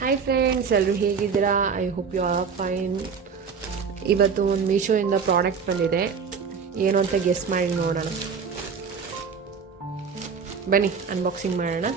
Hi friends, ಎಲ್ಲರೂ ಹೇಗಿದ್ದೀರಾ? I hope you are fine. ಇವತ್ತು ಒಂದು ಮೀಶೋಯಿಂದ ಪ್ರಾಡಕ್ಟ್ ಬಂದಿದೆ. ಏನು ಅಂತ ಗೆಸ್ ಮಾಡಿ ನೋಡೋಣ. ಬನ್ನಿ ಅನ್ಬಾಕ್ಸಿಂಗ್ ಮಾಡೋಣ.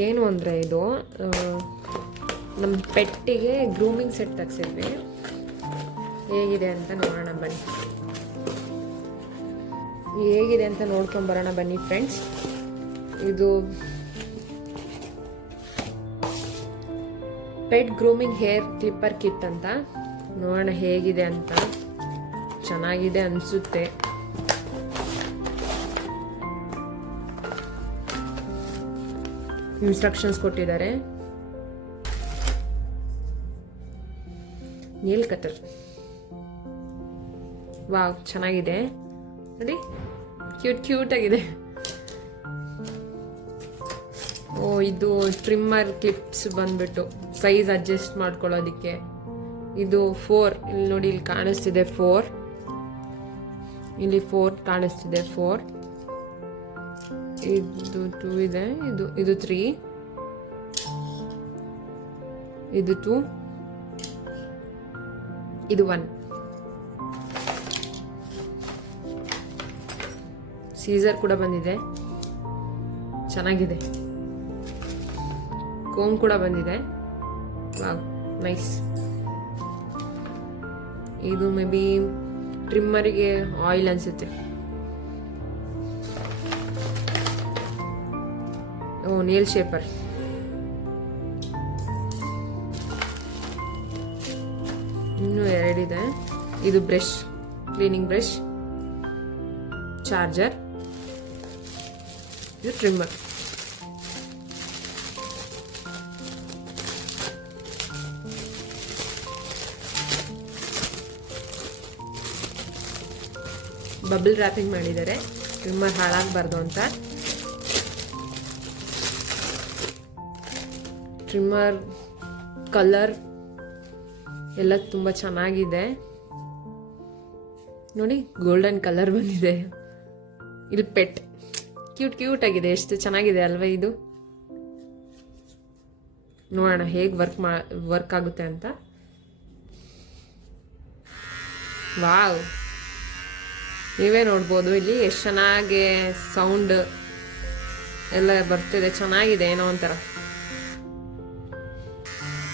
ಏನು ಅಂದರೆ ಇದು ನಮ್ಮ ಪೆಟ್ಟಿಗೆ ಗ್ರೂಮಿಂಗ್ ಸೆಟ್ ತೆಗ್ಸಿದ್ವಿ. ಹೇಗಿದೆ ಅಂತ ನೋಡೋಣ ಬನ್ನಿ. ಹೇಗಿದೆ ಅಂತ ನೋಡ್ಕೊಂಬರೋಣ ಬನ್ನಿ ಫ್ರೆಂಡ್ಸ್. ಇದು pet grooming hair clipper kit ಅಂತ. ನೋಡೋಣ ಹೇಗಿದೆ ಅಂತ. ಚೆನ್ನಾಗಿದೆ ಅನಿಸುತ್ತೆ. ಇನ್ಸ್ಟ್ರಕ್ಷನ್ಸ್ ಕೊಟ್ಟಿದ್ದಾರೆ. Nail cutter. ವಾವ್, ಚೆನ್ನಾಗಿದೆ ನೋಡಿ, ಕ್ಯೂಟ್ ಆಗಿದೆ. ಇದು ಟ್ರಿಮ್ಮರ್ ಕ್ಲಿಪ್ಸ್ ಬಂದ್ಬಿಟ್ಟು ಸೈಜ್ ಅಡ್ಜಸ್ಟ್ ಮಾಡ್ಕೊಳ್ಳೋದಿಕ್ಕೆ. ಇದು 4, ಇಲ್ಲಿ ನೋಡಿ, ಇಲ್ಲಿ ಕಾಣಿಸ್ತಿದೆ 4, ಇಲ್ಲಿ 4 ಕಾಣಿಸ್ತಿದೆ 4. ಇದು 2 ಇದೆ, ಇದು 3, ಇದು 2, ಇದು 1. ಸೀಸರ್ ಕೂಡ ಬಂದಿದೆ, ಚೆನ್ನಾಗಿದೆ. ಕೋಮ್ ಕೂಡ ಬಂದಿದೆ. Wow, nice. ಇದು ಮೇ ಬಿ ಟ್ರಿಮ್ಮರಿಗೆ ಆಯಿಲ್ ಅನ್ಸುತ್ತೆ. Nail shaper. ಇನ್ನೂ 2 ಇದೆ. ಇದು ಬ್ರಷ್, ಕ್ಲೀನಿಂಗ್ ಬ್ರಷ್, ಚಾರ್ಜರ್, ಇದು ಟ್ರಿಮ್ಮರ್. ಬಬಲ್ ರ್ಯಾಪಿಂಗ್ ಮಾಡಿದ್ದಾರೆ, ಟ್ರಿಮ್ಮರ್ ಹಾಳಾಗಬಾರ್ದು ಅಂತ. ಟ್ರಿಮ್ಮರ್ ಕಲರ್ ಎಲ್ಲ ತುಂಬ ಚೆನ್ನಾಗಿದೆ ನೋಡಿ, ಗೋಲ್ಡನ್ ಕಲರ್ ಬಂದಿದೆ. ಇಲ್ಲಿ ಪೆಟ್ ಕ್ಯೂಟ್ ಆಗಿದೆ. ಎಷ್ಟು ಚೆನ್ನಾಗಿದೆ ಅಲ್ವಾ ಇದು? ನೋಡೋಣ ಹೇಗೆ ವರ್ಕ್ ಆಗುತ್ತೆ ಅಂತ. ವಾವ್, ನೀವೇ ನೋಡ್ಬೋದು ಇಲ್ಲಿ ಎಷ್ಟು ಚೆನ್ನಾಗಿ ಸೌಂಡ್ ಎಲ್ಲ ಬರ್ತಿದೆ. ಚೆನ್ನಾಗಿದೆ, ಏನೋ ಒಂಥರ.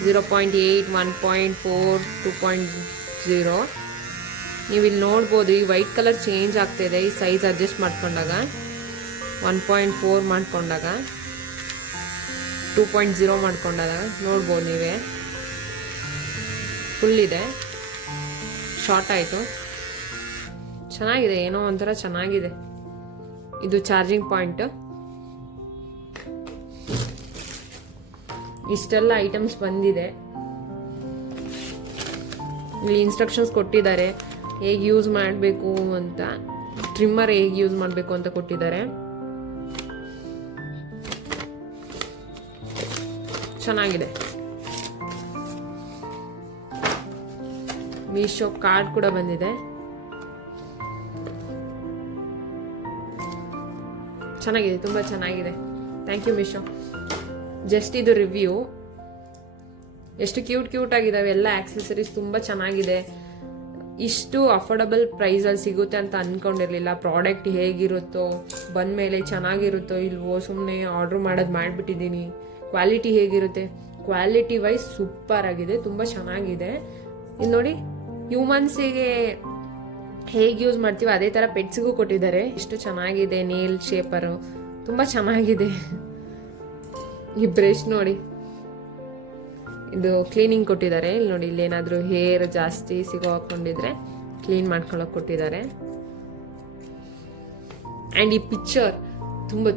0.8, 1.4, 2.0. ನೀವು ಇಲ್ಲಿ ನೋಡ್ಬೋದು, ಈ ವೈಟ್ ಕಲರ್ ಚೇಂಜ್ ಆಗ್ತಿದೆ ಈ ಸೈಜ್ ಅಡ್ಜಸ್ಟ್ ಮಾಡ್ಕೊಂಡಾಗ. 1.4 ಮಾಡ್ಕೊಂಡಾಗ, 2.0 ಮಾಡ್ಕೊಂಡಾಗ ನೋಡ್ಬೋದು ನೀವೇ. ಫುಲ್ ಇದೆ, ಶಾರ್ಟ್ ಆಯಿತು. ಚೆನ್ನಾಗಿದೆ, ಏನೋ ಒಂಥರ ಚೆನ್ನಾಗಿದೆ. ಇದು ಚಾರ್ಜಿಂಗ್ ಪಾಯಿಂಟ್. ಇಷ್ಟೆಲ್ಲ ಐಟಮ್ಸ್ ಬಂದಿದೆ. ಇಲ್ಲಿ ಇನ್ಸ್ಟ್ರಕ್ಷನ್ಸ್ ಕೊಟ್ಟಿದ್ದಾರೆ ಹೇಗೆ ಯೂಸ್ ಮಾಡಬೇಕು ಅಂತ. ಟ್ರಿಮ್ಮರ್ ಹೇಗೆ ಯೂಸ್ ಮಾಡಬೇಕು ಅಂತ ಕೊಟ್ಟಿದ್ದಾರೆ. ಚೆನ್ನಾಗಿದೆ. ಮೀಶೋ ಕಾರ್ಡ್ ಕೂಡ ಬಂದಿದೆ. ಚೆನ್ನಾಗಿದೆ, ತುಂಬ ಚೆನ್ನಾಗಿದೆ. Thank you Meesho. ಜಸ್ಟ್ ಇದು ರಿವ್ಯೂ. ಎಷ್ಟು ಕ್ಯೂಟ್ ಆಗಿದಾವೆ ಎಲ್ಲ ಆಕ್ಸೆಸರೀಸ್, ತುಂಬ ಚೆನ್ನಾಗಿದೆ. ಇಷ್ಟು ಅಫೋರ್ಡಬಲ್ ಪ್ರೈಸಲ್ಲಿ ಸಿಗುತ್ತೆ ಅಂತ ಅಂದ್ಕೊಂಡಿರಲಿಲ್ಲ. ಪ್ರಾಡಕ್ಟ್ ಹೇಗಿರುತ್ತೋ, ಬಂದಮೇಲೆ ಚೆನ್ನಾಗಿರುತ್ತೋ ಇಲ್ವೋ, ಸುಮ್ಮನೆ ಆರ್ಡ್ರ್ ಮಾಡೋದು ಮಾಡಿಬಿಟ್ಟಿದ್ದೀನಿ. ಕ್ವಾಲಿಟಿ ಹೇಗಿರುತ್ತೆ, ಕ್ವಾಲಿಟಿ ವೈಸ್ ಸೂಪರ್ ಆಗಿದೆ, ತುಂಬ ಚೆನ್ನಾಗಿದೆ. ಇದು ನೋಡಿ, ಹ್ಯೂಮನ್ಸಿಗೆ ಹೇಗೆ ಯೂಸ್ ಮಾಡ್ತೀವಿ ಅದೇ ಥರ ಪೆಟ್ಸ್ಗೂ ಕೊಟ್ಟಿದ್ದಾರೆ. ಎಷ್ಟು ಚೆನ್ನಾಗಿದೆ. ನೇಲ್ ಶೇಪರು ತುಂಬ ಚೆನ್ನಾಗಿದೆ. ಈ ಬ್ರಷ್ ನೋಡಿ, ಇದು ಕ್ಲೀನಿಂಗ್ ಕೊಟ್ಟಿದ್ದಾರೆ. ಇಲ್ಲಿ ನೋಡಿ, ಇಲ್ಲಿ ಏನಾದರೂ ಹೇರ್ ಜಾಸ್ತಿ ಹಾಕೊಂಡಿದ್ರೆ ಕ್ಲೀನ್ ಮಾಡ್ಕೊಳ್ಳೋಕೆ ಕೊಟ್ಟಿದ್ದಾರೆ. ಆ್ಯಂಡ್ ಈ ಪಿಕ್ಚರ್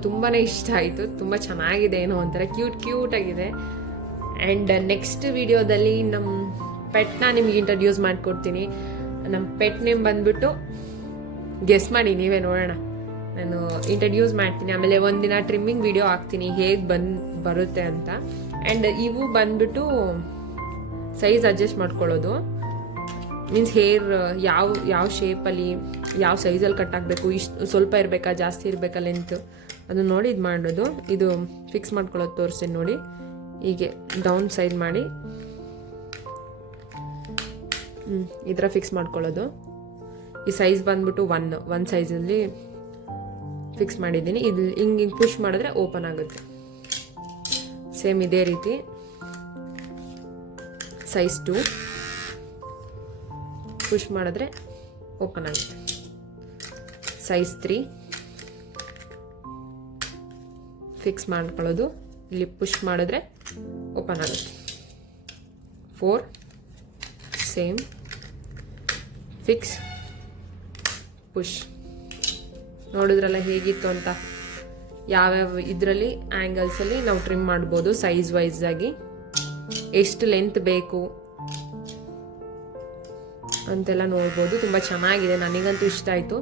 ತುಂಬಾ ಇಷ್ಟ ಆಯಿತು. ತುಂಬ ಚೆನ್ನಾಗಿದೆ, ಏನೋ ಒಂಥರ ಕ್ಯೂಟ್ ಆಗಿದೆ. ಆ್ಯಂಡ್ ನೆಕ್ಸ್ಟ್ ವಿಡಿಯೋದಲ್ಲಿ ನಮ್ಮ ಪೆಟ್ನ ನಿಮ್ಗೆ ಇಂಟ್ರಡ್ಯೂಸ್ ಮಾಡಿಕೊಡ್ತೀನಿ. ನಮ್ಮ ಪೆಟ್ ನೇಮ್ ಬಂದ್ಬಿಟ್ಟು ಗೆಸ್ ಮಾಡಿ ನೀವೇ ನೋಡೋಣ. ನಾನು ಇಂಟ್ರಡ್ಯೂಸ್ ಮಾಡ್ತೀನಿ, ಆಮೇಲೆ ಒಂದಿನ ಟ್ರಿಮ್ಮಿಂಗ್ ವಿಡಿಯೋ ಹಾಕ್ತೀನಿ ಹೇಗೆ ಬರುತ್ತೆ ಅಂತ. ಆ್ಯಂಡ್ ಇವು ಬಂದ್ಬಿಟ್ಟು ಸೈಜ್ ಅಡ್ಜಸ್ಟ್ ಮಾಡ್ಕೊಳ್ಳೋದು, ಮೀನ್ಸ್ ಹೇರ್ ಯಾವ ಶೇಪಲ್ಲಿ ಯಾವ ಸೈಜಲ್ಲಿ ಕಟ್ ಆಗಬೇಕು, ಇಷ್ಟು ಸ್ವಲ್ಪ ಇರಬೇಕಾ ಜಾಸ್ತಿ ಇರಬೇಕಾ ಲೆಂತ್ ಅದು ನೋಡಿ ಇದು ಮಾಡೋದು. ಇದು ಫಿಕ್ಸ್ ಮಾಡ್ಕೊಳ್ಳೋದು ತೋರಿಸ್ತೀನಿ ನೋಡಿ. ಹೀಗೆ ಡೌನ್ ಸೈಡ್ ಮಾಡಿ ಈ ಥರ ಫಿಕ್ಸ್ ಮಾಡ್ಕೊಳ್ಳೋದು. ಈ ಸೈಜ್ ಬಂದ್ಬಿಟ್ಟು ಒನ್ ಸೈಜಲ್ಲಿ ಫಿಕ್ಸ್ ಮಾಡಿದ್ದೀನಿ. ಇದು ಹಿಂಗೆ ಪುಷ್ ಮಾಡಿದ್ರೆ ಓಪನ್ ಆಗುತ್ತೆ. ಸೇಮ್ ಇದೇ ರೀತಿ ಸೈಜ್ 2 ಪುಷ್ ಮಾಡಿದ್ರೆ ಓಪನ್ ಆಗುತ್ತೆ. ಸೈಜ್ 3 ಫಿಕ್ಸ್ ಮಾಡ್ಕೊಳ್ಳೋದು, ಇಲ್ಲಿ ಪುಷ್ ಮಾಡಿದ್ರೆ ಓಪನ್ ಆಗುತ್ತೆ. 4 ಸೇಮ್ ಫಿಕ್ಸ್ ಪುಷ್. ನೋಡಿದ್ರಲ್ಲ ಹೇಗಿತ್ತು ಅಂತ. ಯಾವ್ಯಾವ ಇದರಲ್ಲಿ ಆ್ಯಂಗಲ್ಸಲ್ಲಿ ನಾವು ಟ್ರಿಮ್ ಮಾಡ್ಬೋದು ಸೈಜ್ ವೈಸ್ ಆಗಿ, ಎಷ್ಟು ಲೆಂತ್ ಬೇಕು ಅಂತೆಲ್ಲ ನೋಡ್ಬೋದು. ತುಂಬ ಚೆನ್ನಾಗಿದೆ, ನನಗಂತೂ ಇಷ್ಟ ಆಯಿತು.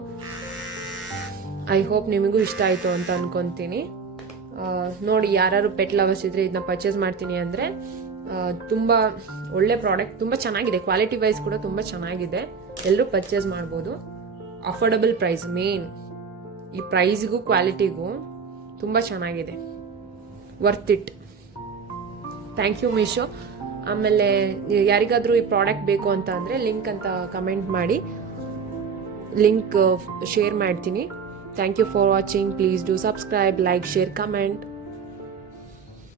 ಐ ಹೋಪ್ ನಿಮಗೂ ಇಷ್ಟ ಆಯಿತು ಅಂತ ಅನ್ಕೊತೀನಿ. ನೋಡಿ, ಯಾರು ಪೆಟ್ ಲವರ್ಸ್ ಇದ್ರೆ ಇದನ್ನ ಪರ್ಚೇಸ್ ಮಾಡ್ತೀನಿ ಅಂದರೆ ತುಂಬ ಒಳ್ಳೆ ಪ್ರಾಡಕ್ಟ್, ತುಂಬ ಚೆನ್ನಾಗಿದೆ. ಕ್ವಾಲಿಟಿ ವೈಸ್ ಕೂಡ ತುಂಬ ಚೆನ್ನಾಗಿದೆ, ಎಲ್ಲರೂ ಪರ್ಚೇಸ್ ಮಾಡ್ಬೋದು. ಅಫೋರ್ಡಬಲ್ ಪ್ರೈಸ್ ಮೇನ್, ಈ ಪ್ರೈಸ್ಗೂ ಕ್ವಾಲಿಟಿಗೂ ತುಂಬ ಚೆನ್ನಾಗಿದೆ, worth it. Thank you Meesho. ಆಮೇಲೆ ಯಾರಿಗಾದರೂ ಈ ಪ್ರಾಡಕ್ಟ್ ಬೇಕು ಅಂತ ಅಂದರೆ ಲಿಂಕ್ ಅಂತ ಕಮೆಂಟ್ ಮಾಡಿ, ಲಿಂಕ್ ಶೇರ್ ಮಾಡ್ತೀನಿ. Thank you for watching. Please do subscribe, like, share, comment.